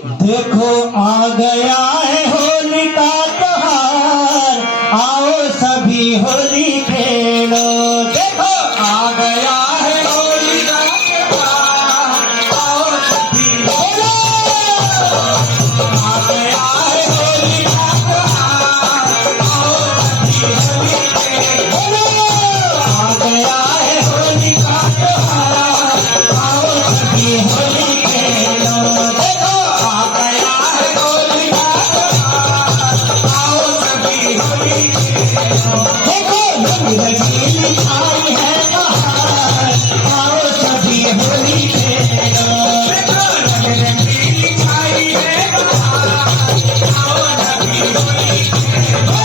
देखो आ गया है होली का त्योहार, आओ सभी होली खेलो। देखो आ गया है होली का त्योहार, आओ सभी बोलो। आ गया है होली का त्योहार, आओ सभी होली खेलो। बोलो आ गया है होली का त्योहार, आओ सभी होली खेलो। देखो आ गया है होली का त्योहार, आओ सभी होली खेलो। देखो रंग रंगीली छाई है बहार, आओ सभी होली खेलो। देखो रंग रंगीली छाई है बहार, आओ सभी होली खेलो।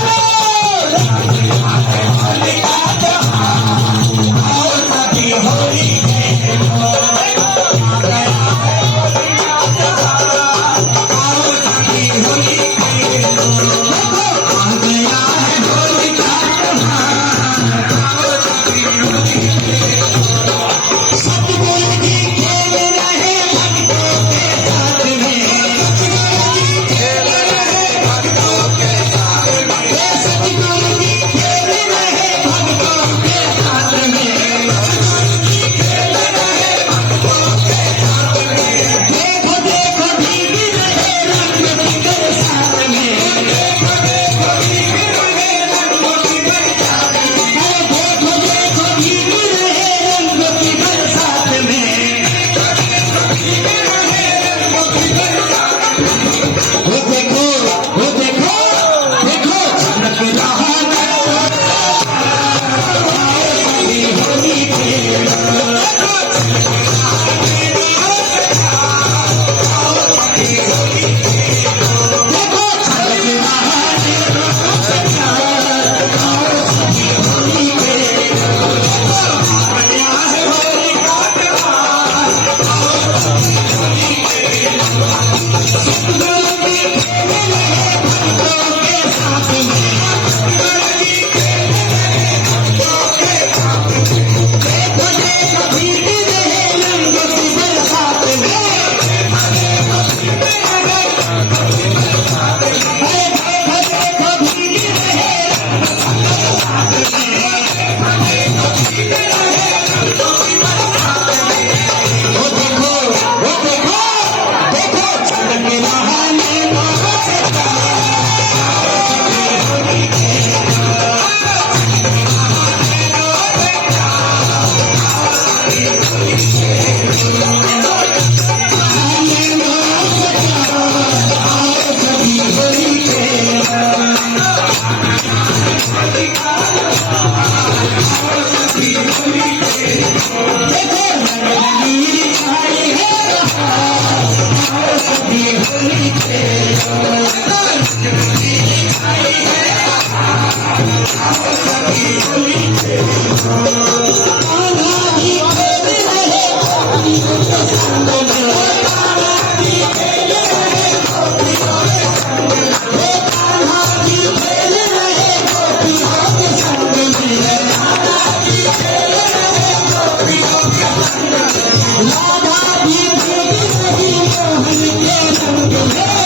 होली का त्योहार, आओ सभी होली खेलो। देखो आ गया है होली का त्योहार, आओ सभी होली खेलो। देखो आ गया है होली का त्योहार, आओ सभी होली खेलो। सतगुरु जी खेल रहे भक्तों के साथ में, सतगुरु जी खेल रहे भक्तों के साथ में, सतगुरु जी खेल रहे भक्तों के साथ में, सतगुरु जी खेल रहे भक्तों के साथ में। देखो देखो भीग रहे रंग की बरसात में, देखो देखो भीग रहे रंगों की बरसात में, देखो देखो भीग रहे रंगों की बरसात में, देखो भीग रहे रंगों की बरसात में। वो देखो देखो चमक रहा सभी होली खेलो। देखो चमक रहा सभी होली खेलो। आ गया है होली का त्योहार, आओ सभी होली खेलो। सतगुरु जी खेल रहे भक्तों के साथ में, सतगुरु जी खेल रहे भक्तों के साथ में। देखो देखो भीग रहे रंगों की बरसात में, देखो देखो भीग रहे रंगों की बरसात में, देखो देखो भीग रहे रंगों की बरसात में, देखो भीग रहे रंगों की बरसात में। वो देखो देखो चमक रहा नीलों से होली खेलो। सभी होली खेलो। देखो रंग रंगीली छाई है बहार, आओ सभी होली खेलो। रंग रंगीली छाई है बहार, आओ सभी होली खेलो। कान्हा भी खेल रहे गोपियों के संग में, कान्हा भी खेल रहे गोपियों के संग में, कान्हा भी खेल रहे गोपियों के संग में, कान्हा भी खेल रहे गोपियों के संग में। राधा भी भीग रही मोहन के रंग में,